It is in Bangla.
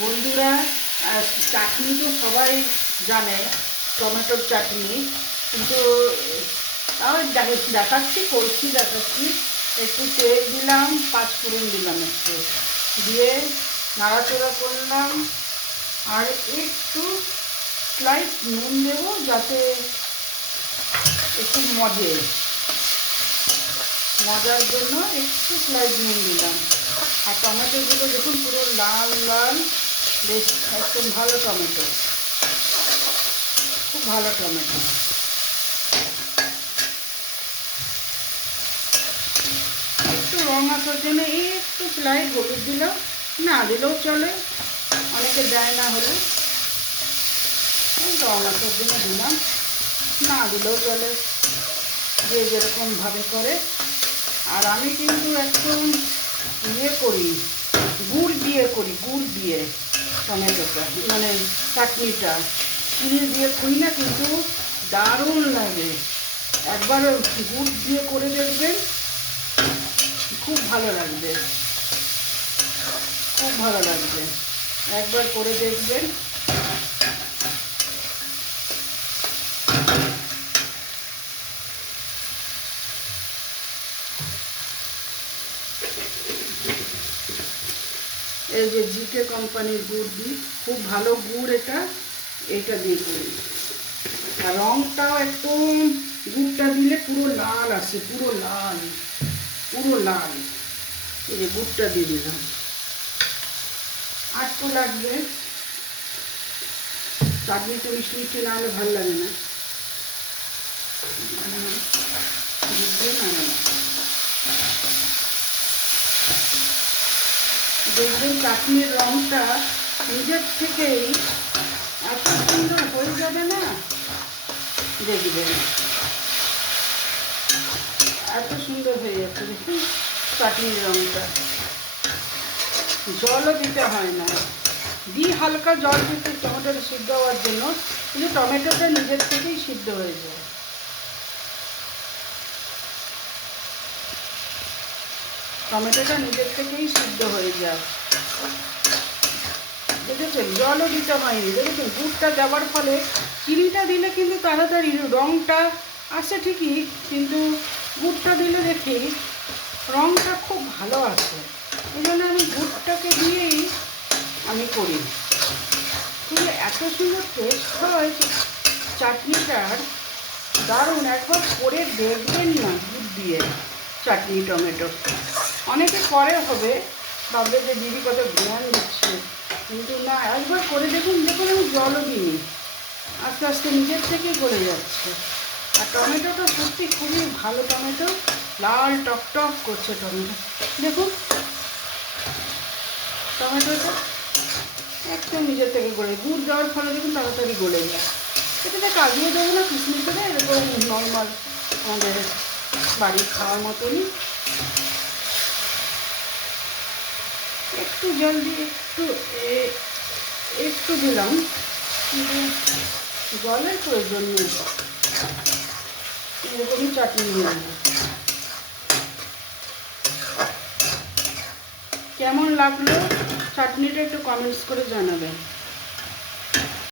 বন্ধুরা, চাটনি তো সবাই জানে, টমেটোর চাটনি, কিন্তু তাও দেখাচ্ছি একটু তেল দিলাম, 5 ফোড়ন দিলাম, একটু দিয়ে নাড়াচাড়া করলাম। আর একটু স্লাইট নুন দেবো যাতে একটু মজার জন্য একটু স্লাইট নুন দিলাম। আর টমেটোগুলো দেখুন পুরো লাল লাল, বেশ একদম ভালো টমেটো, খুব ভালো টমেটো। একটু রং আসার জন্য একটু স্লাইট হলুদ দিলাম, না দিলেও চলে, অনেকে দেয় না হলে। রং আসার জন্য দিলাম, না দিলেও চলে, যে যেরকমভাবে করে। আর আমি কিন্তু একদম গুড় দিয়ে টমেটোটা, মানে চাটনিটা চিনি দিয়ে করি না, কিন্তু দারুণ লাগে। একবার গুড় দিয়ে করে দেখবেন, খুব ভালো লাগবে, একবার করে দেখবেন। এই যে জিকে কোম্পানির গুড় দিই, খুব ভালো গুড় এটা দিয়ে করি। আর রঙটাও একদম গুড়টা দিলে পুরো লাল আসে, পুরো লাল। এই যে গুড়টা দিয়ে দিলাম, আর তো লাগবে, চাটনি তো মিষ্টি মিষ্টি না হলে ভালো লাগে না। গুড় দিয়ে নামানো, দেখবেন চাটনির রঙটা নিজের থেকেই এত সুন্দর হয়ে যাবে না, দেখবেন এত সুন্দর হয়ে যাচ্ছে। দেখুন চাটনির রঙটা, জলও দিতে হয় না, হালকা জল দিতে টমেটোটা সিদ্ধ হওয়ার জন্য, কিন্তু টমেটোটা নিজের থেকেই সিদ্ধ হয়ে যায়। দেখেছেন, জলও দিতে হয়নি। দেখেছেন, গুড়টা দেওয়ার ফলে, চিনিটা দিলে কিন্তু তাড়াতাড়ি রঙটা আসে ঠিকই, কিন্তু গুড়টা দিলে দেখি রঙটা খুব ভালো আসে। এই জন্য আমি গুড়টাকে দিয়েই আমি করি। কিন্তু এত সুন্দর টেস্ট হয় চাটনিটার, দারুণ। একবার করে দেখবেন না গুড় দিয়ে চাটনি টমেটো। অনেকে করে হবে, ভাববে যে দিদি কত জ্ঞান দিচ্ছে, কিন্তু না, একবার করে দেখুন। আমি জলও দিইনি, আস্তে আস্তে নিজের থেকেই গলে যাচ্ছে। আর টমেটোটা সত্যি খুবই ভালো টমেটো, লাল টকটক করছে টমেটো। দেখুন টমেটোটা একদম নিজের থেকে গলে, গুড় দেওয়ার ফলে দেখুন তাড়াতাড়ি গলে যায়। এটাতে কাজুও দেবো না, কিশমিশ দেবে, এরকম নর্মাল আমাদের বাড়ির খাওয়ার মতনই। একটু জল দিয়ে একটু দিলাম, কিন্তু জলের প্রয়োজন নেই, এরকমই চাটনি নিয়ে নেব। কেমন লাগলো চাটনিটা একটু কমেন্টস করে জানাবেন।